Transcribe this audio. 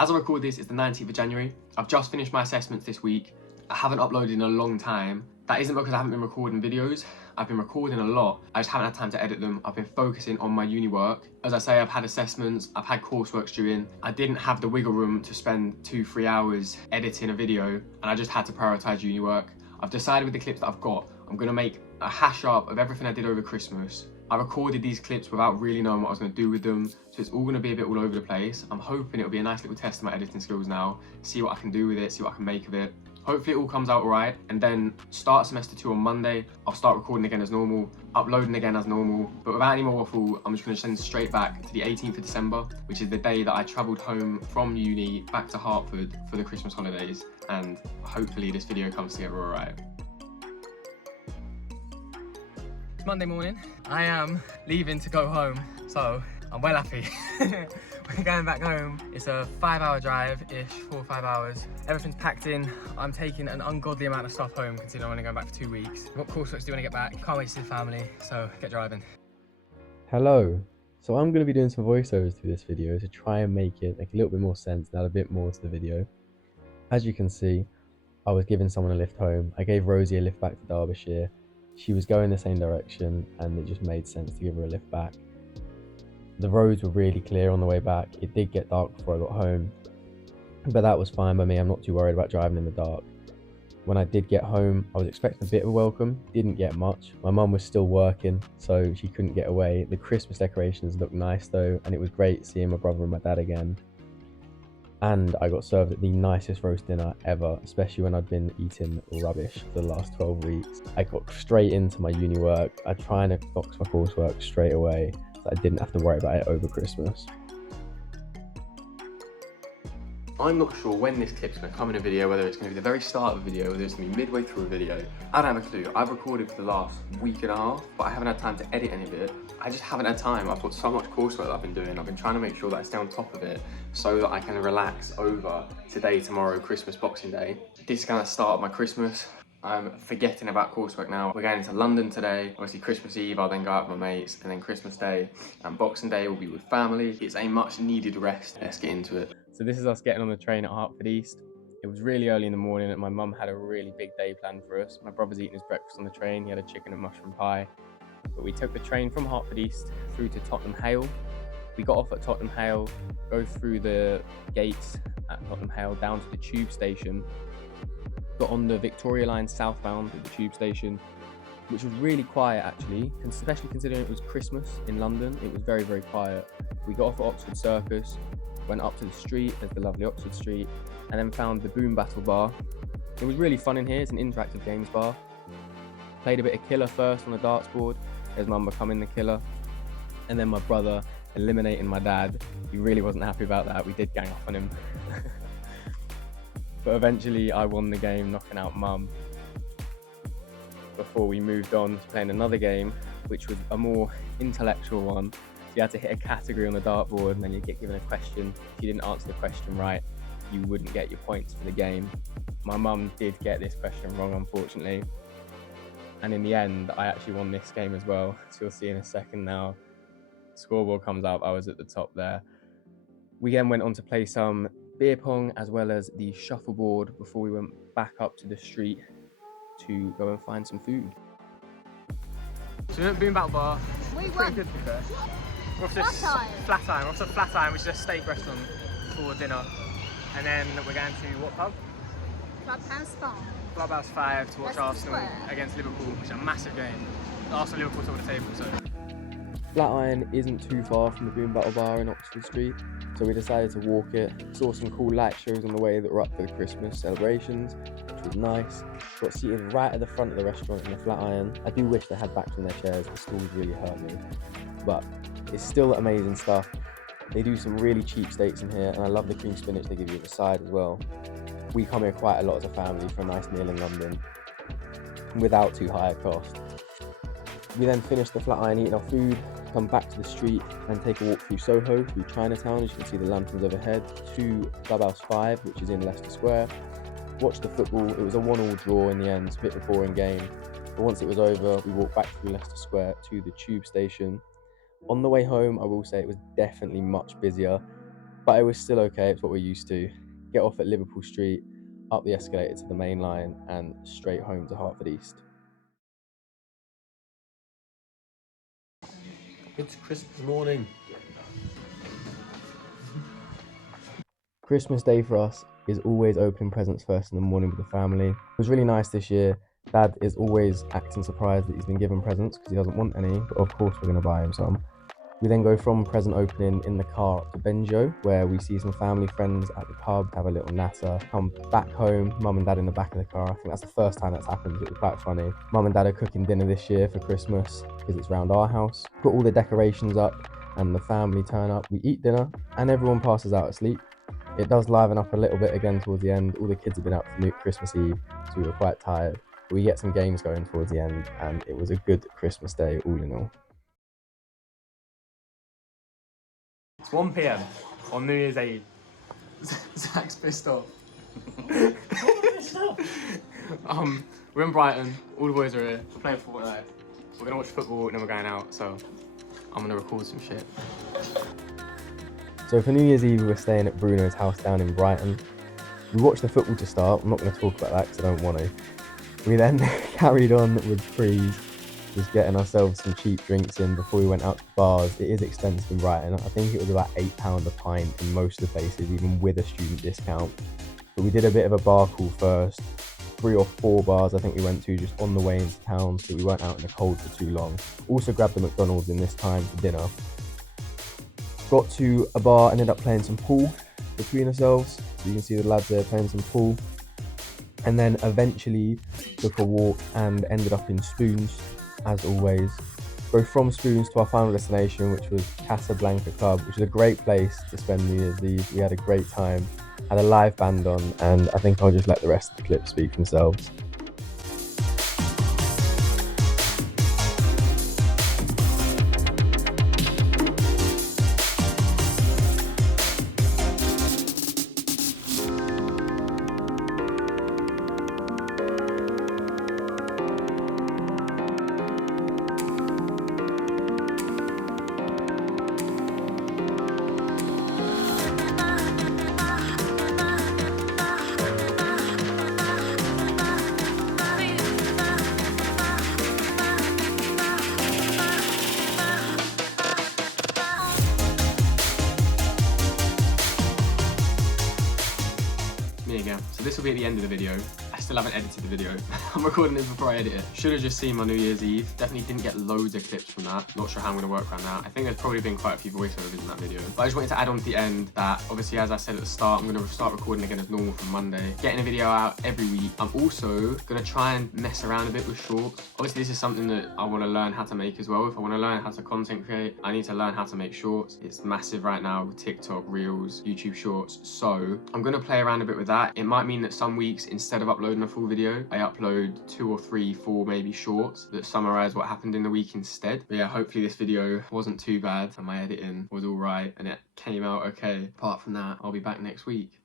As I record this, it's the 19th of January. I've just finished my assessments this week. I haven't uploaded in a long time. That isn't because I haven't been recording videos. I've been recording a lot. I just haven't had time to edit them. I've been focusing on my uni work. As I say, I've had assessments, I've had coursework due in. I didn't have the wiggle room to spend 2-3 hours editing a video, and I just had to prioritize uni work. I've decided with the clips that I've got, I'm gonna make a hash up of everything I did over Christmas. I recorded these clips without really knowing what I was going to do with them, so it's all going to be a bit all over the place. I'm hoping it'll be a nice little test of my editing skills now, see what I can do with it, see what I can make of it. Hopefully it all comes out alright, and then start semester 2 on Monday. I'll start recording again as normal, uploading again as normal, but without any more waffle, I'm just going to send straight back to the 18th of December, which is the day that I travelled home from uni back to Hertford for the Christmas holidays, and hopefully this video comes together alright. Monday morning, I am leaving to go home, so I'm well happy. We're going back home. It's a 5-hour drive-ish, 4 or 5 hours. Everything's packed in. I'm taking an ungodly amount of stuff home considering I'm only going back for 2 weeks. I've got coursework to do when I get back. Can't wait to see the family, so get driving. Hello. So I'm going to be doing some voiceovers through this video to try and make a little bit more sense and add a bit more to the video. As you can see, I was giving someone a lift home. I gave Rosie a lift back to Derbyshire. She was going the same direction and it just made sense to give her a lift back. The roads were really clear on the way back. It did get dark before I got home, but that was fine by me. I'm not too worried about driving in the dark. When I did get home, I was expecting a bit of a welcome. Didn't get much. My mum was still working, so she couldn't get away. The Christmas decorations looked nice though, and it was great seeing my brother and my dad again. And I got served the nicest roast dinner ever, especially when I'd been eating rubbish for the last 12 weeks. I got straight into my uni work. I tried to box my coursework straight away, so I didn't have to worry about it over Christmas. I'm not sure when this clip's going to come in a video, whether it's going to be the very start of a video, whether it's going to be midway through a video. I don't have a clue. I've recorded for the last week and a half, but I haven't had time to edit any of it. I just haven't had time. I've got so much coursework that I've been doing. I've been trying to make sure that I stay on top of it so that I can relax over today, tomorrow, Christmas, Boxing Day. This is kind of the start of my Christmas. I'm forgetting about coursework now. We're going into London today. Obviously Christmas Eve, I'll then go out with my mates, and then Christmas Day and Boxing Day will be with family. It's a much needed rest. Let's get into it. So this is us getting on the train at Hertford East. It was really early in the morning and my mum had a really big day planned for us. My brother's eating his breakfast on the train. He had a chicken and mushroom pie. But we took the train from Hertford East through to Tottenham Hale. We got off at Tottenham Hale, go through the gates at Tottenham Hale down to the tube station. Got on the Victoria line southbound at the tube station, which was really quiet actually, especially considering it was Christmas in London. It was very, very quiet. We got off at Oxford Circus, went up to the street, there's the lovely Oxford Street, and then found the Boom Battle Bar. It was really fun in here. It's an interactive games bar. Played a bit of Killer first on the darts board. There's Mum becoming the killer, and then my brother eliminating my dad. He really wasn't happy about that. We did gang up on him. But eventually I won the game, knocking out Mum, before we moved on to playing another game, which was a more intellectual one. You had to hit a category on the dartboard and then you get given a question. If you didn't answer the question right, you wouldn't get your points for the game. My mum did get this question wrong, unfortunately. And in the end, I actually won this game as well. So you'll see in a second now. Scoreboard comes up, I was at the top there. We then went on to play some beer pong as well as the shuffleboard before we went back up to the street to go and find some food. So we went Boom Battle Bar. It's pretty good to be fair. We're off to Flatiron. We're off to Flatiron, which is a steak restaurant for dinner. And then we're going to what pub? Clubhouse 5. Clubhouse 5 to watch Arsenal against Liverpool, which is a massive game. Arsenal Liverpool's on the table, so. Flatiron isn't too far from the Boom Battle Bar in Oxford Street, so we decided to walk it. Saw some cool light shows on the way that were up for the Christmas celebrations, which was nice. Got seated right at the front of the restaurant in the Flatiron. I do wish they had backs on their chairs, the stools really hurt me. But it's still amazing stuff. They do some really cheap steaks in here, and I love the cream spinach they give you at the side as well. We come here quite a lot as a family for a nice meal in London, without too high a cost. We then finished the Flatiron eating our food, come back to the street and take a walk through Soho, through Chinatown, as you can see the lanterns overhead, to Clubhouse 5, which is in Leicester Square. Watched the football. It was a 1-1 draw in the end, a bit of a boring game. But once it was over, we walked back through Leicester Square to the tube station. On the way home, I will say it was definitely much busier, but it was still okay. It's what we're used to. Get off at Liverpool Street, up the escalator to the main line, and straight home to Hertford East. It's Christmas morning. Christmas Day for us is always opening presents first in the morning with the family. It was really nice this year. Dad is always acting surprised that he's been given presents because he doesn't want any, but of course we're going to buy him some. We then go from present opening in the car up to Benjo, where we see some family friends at the pub, have a little natter, come back home, mum and dad in the back of the car. I think that's the first time that's happened, so it was quite funny. Mum and dad are cooking dinner this year for Christmas because it's round our house. Got all the decorations up and the family turn up. We eat dinner and everyone passes out asleep. It does liven up a little bit again towards the end. All the kids have been out for Christmas Eve, so we were quite tired. But we get some games going towards the end, and it was a good Christmas day all in all. It's 1 p.m. on New Year's Eve. Zach's pissed off. We're in Brighton. All the boys are here. We're playing Fortnite. We're gonna watch football and then we're going out. So I'm gonna record some shit. So for New Year's Eve, we were staying at Bruno's house down in Brighton. We watched the football to start. I'm not going to talk about that because I don't want to. We then carried on with Freeze, just getting ourselves some cheap drinks in before we went out to bars. It is expensive in Brighton. I think it was about £8 a pint in most of the places, even with a student discount. But we did a bit of a bar crawl first. 3 or 4 bars I think we went to just on the way into town, so we weren't out in the cold for too long. Also grabbed the McDonald's in this time for dinner. Got to a bar, ended up playing some pool between ourselves. You can see the lads there playing some pool. And then eventually took a walk and ended up in Spoons, as always. Go from Spoons to our final destination, which was Casablanca Club, which is a great place to spend New Year's Eve. We had a great time, had a live band on, and I think I'll just let the rest of the clips speak for themselves. Me again. So this will be at the end of the video. I still haven't edited the video. I'm recording this before I edit it. Should have just seen my New Year's Eve. Definitely didn't get loads of clips from that. Not sure how I'm going to work around that. I think there's probably been quite a few voiceovers in that video. But I just wanted to add on at the end that obviously, as I said at the start, I'm going to start recording again as normal from Monday. Getting a video out every week. I'm also going to try and mess around a bit with shorts. Obviously, this is something that I want to learn how to make as well. If I want to learn how to content create, I need to learn how to make shorts. It's massive right now with TikTok, Reels, YouTube Shorts. So I'm going to play around a bit with that. It might mean that some weeks, instead of uploading a full video, I upload 2 or 3, 4 maybe shorts that summarize what happened in the week instead. But yeah, hopefully this video wasn't too bad and my editing was all right and it came out okay. Apart from that, I'll be back next week.